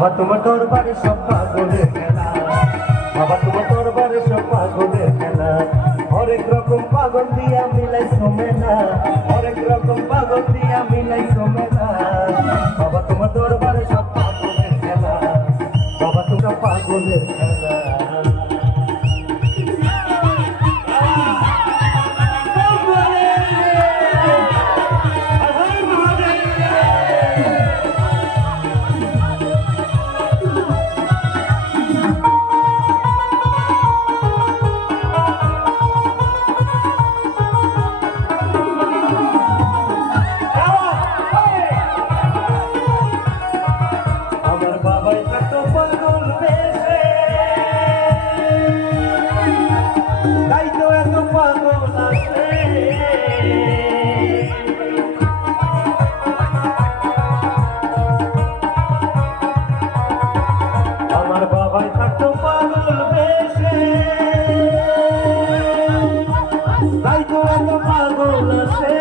বাবা তোমার দরবারে সব পাগলের খেলা, বাবা তোমার দরবারে সব পাগলের খেলা, হরেক রকম পাগল দিয়া মিলাইছো মেলা, হরেক রকম পাগল দিয়া মিলাইছো মেলা, বাবা তোমার দরবারে সব পাগলের খেলা, বাবা তোমার পাগলের খেলা। বাবাই থাকতো পাগল বেশে, তাই তো এত পাগল আছে। আমার বাবাই থাকতো পাগল বেশে, তাই তো এত পাগল আছে।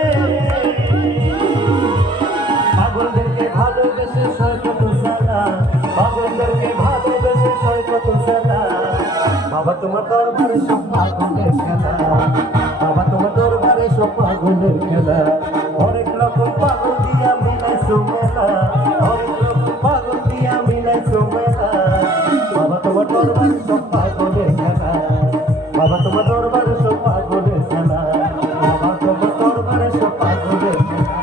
পাগলদেরকে ভালোবেসে সয় কত সালা, পাগলদেরকে ভালোবেসে সয় কত সালা, বাবা তোমার দরবারে সব পাগলের খেলা, বাবা তোমার দরবারে সব পাগলের খেলা, অনেক রকম পাগল দিয়া মিলাইছো মেলা, অনেক রকম পাগল দিয়া মিলাইছো মেলা, বাবা তোমার দরবারে সব পাগলের খেলা, বাবা তোমার দরবারে সব পাগলের খেলা, বাবা তোমার দরবারে সব পাগলের খেলা,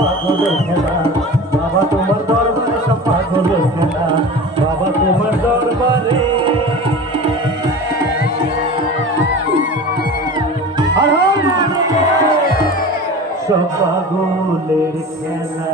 পাগলের খেলা, বাবা তোমার দরবারে সব পাগলের খেলা, বাবা তোমার দরবারে সব পাগলের খেলা।